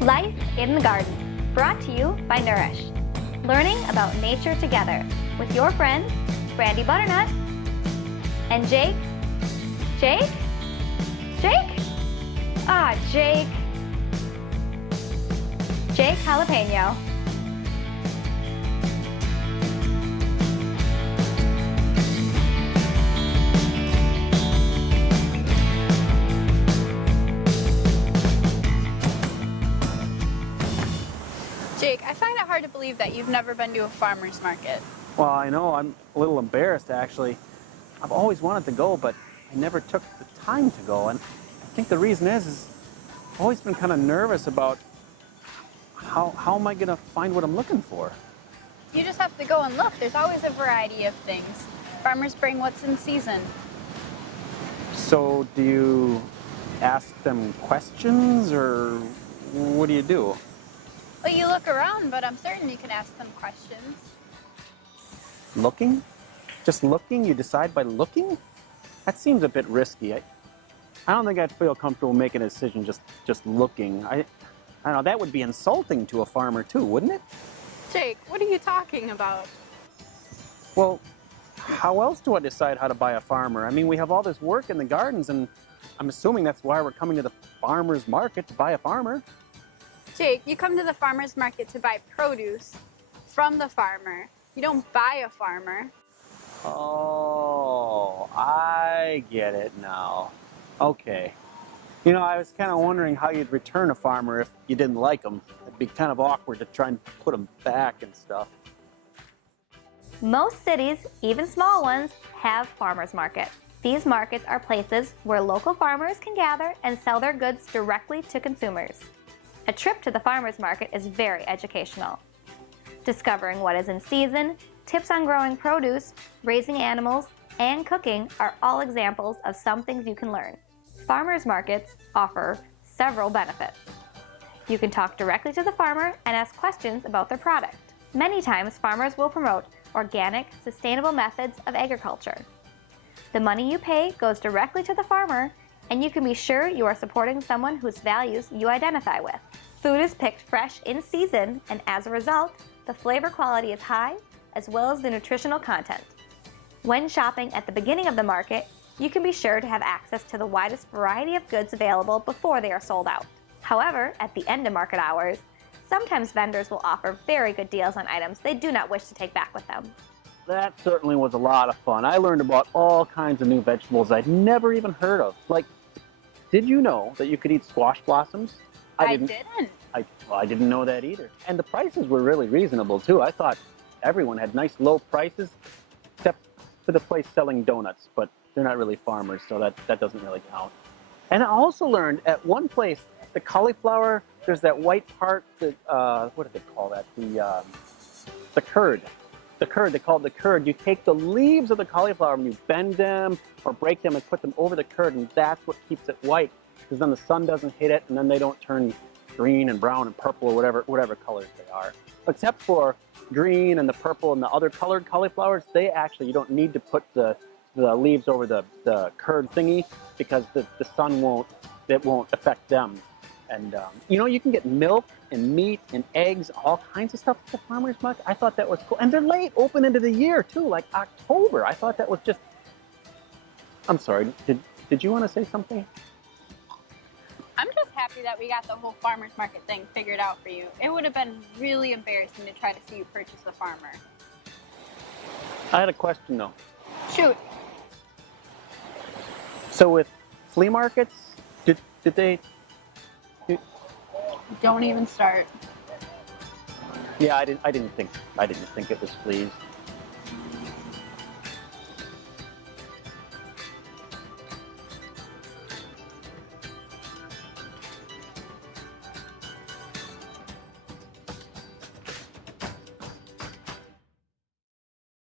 Life in the Garden, brought to you by Nourish. Learning about nature together with your friends, Brandi Butternut and Jake. Jake? Jake Jalapeño. Jake, I find it hard to believe that you've never been to a farmer's market. Well, I know, I'm a little embarrassed actually. I've always wanted to go, but I never took the time to go. And I think the reason is I've always been kind of nervous about how am I going to find what I'm looking for? You just have to go and look. There's always a variety of things. Farmers bring what's in season. So do you ask them questions or what do you do? Well, you look around, but I'm certain you can ask them questions. Looking? Just looking? You decide by looking? That seems a bit risky. I don't think I'd feel comfortable making a decision just looking. I don't know, that would be insulting to a farmer too, wouldn't it? Jake, what are you talking about? Well, how else do I decide how to buy a farmer? I mean, we have all this work in the gardens, and I'm assuming that's why we're coming to the farmer's market to buy a farmer. Jake, you come to the farmer's market to buy produce from the farmer. You don't buy a farmer. Oh, I get it now. Okay. You know, I was kind of wondering how you'd return a farmer if you didn't like them. It'd be kind of awkward to try and put them back and stuff. Most cities, even small ones, have farmers markets. These markets are places where local farmers can gather and sell their goods directly to consumers. A trip to the farmers market is very educational. Discovering what is in season, tips on growing produce, raising animals, and cooking are all examples of some things you can learn. Farmers markets offer several benefits. You can talk directly to the farmer and ask questions about their product. Many times, farmers will promote organic, sustainable methods of agriculture. The money you pay goes directly to the farmer, and you can be sure you are supporting someone whose values you identify with. Food is picked fresh in season, and as a result, the flavor quality is high, as well as the nutritional content. When shopping at the beginning of the market, you can be sure to have access to the widest variety of goods available before they are sold out. However, at the end of market hours, sometimes vendors will offer very good deals on items they do not wish to take back with them. That certainly was a lot of fun. I learned about all kinds of new vegetables I'd never even heard of. Like, did you know that you could eat squash blossoms? I didn't. I didn't know that either. And the prices were really reasonable too. I thought everyone had nice low prices, except for the place selling donuts, but they're not really farmers, so that doesn't really count. And I also learned at one place, the cauliflower, there's that white part, that, what do they call that? The curd. The curd, they call it the curd. You take the leaves of the cauliflower and you bend them or break them and put them over the curd, and that's what keeps it white, because then the sun doesn't hit it and then they don't turn green and brown and purple or whatever colors they are. Except for green and the purple and the other colored cauliflowers, you don't need to put the leaves over the curd thingy, because the sun won't affect them. And you know, you can get milk and meat and eggs, all kinds of stuff at the farmer's market. I thought that was cool. And they're late, open into the year too, like October. I thought that was just... I'm sorry, did you want to say something? I'm just happy that we got the whole farmer's market thing figured out for you. It would have been really embarrassing to try to see you purchase a farmer. I had a question though. Shoot. So with flea markets, did they... Don't even start. Yeah, I didn't think it was fleas.